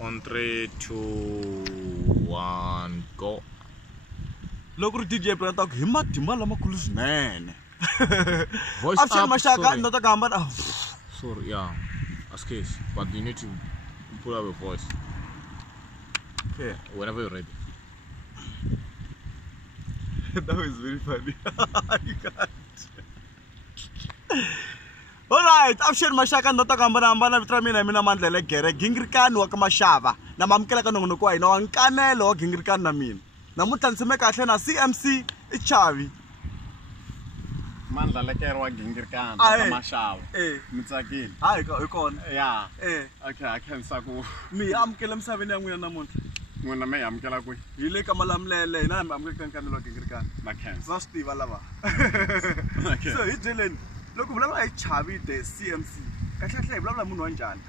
On 3, 2, 1, go. Look at DJ Planta, he might be Malamakulus man. Voice I've seen up, my shaka, sorry. not a gamma. Sorry, yeah. As case, but you need to pull up your voice. Okay. Whenever you're ready. That was very funny. You can't. Alright, I've shared my shaka, not a gamma, Tramina, Minamandele, Gingrikan, Wakamashava. Namamkela no quite no and Canelo, Gingrikan Namin. Namutan Semeka CMC, it's Chavi. Manda lekero gingirkan mashaw mitsakile Hayi ikona yeah okay I can saku mi amkela msaveni yangu namuntlha n'wina me amkela kwi hile ka malamulele hina amkela kankanelo gingirkan na cancer va swi tiva lava so hi byeleni loko vulavula hi Chavi the CMC kahlahla hi vulavula munhu wa njhani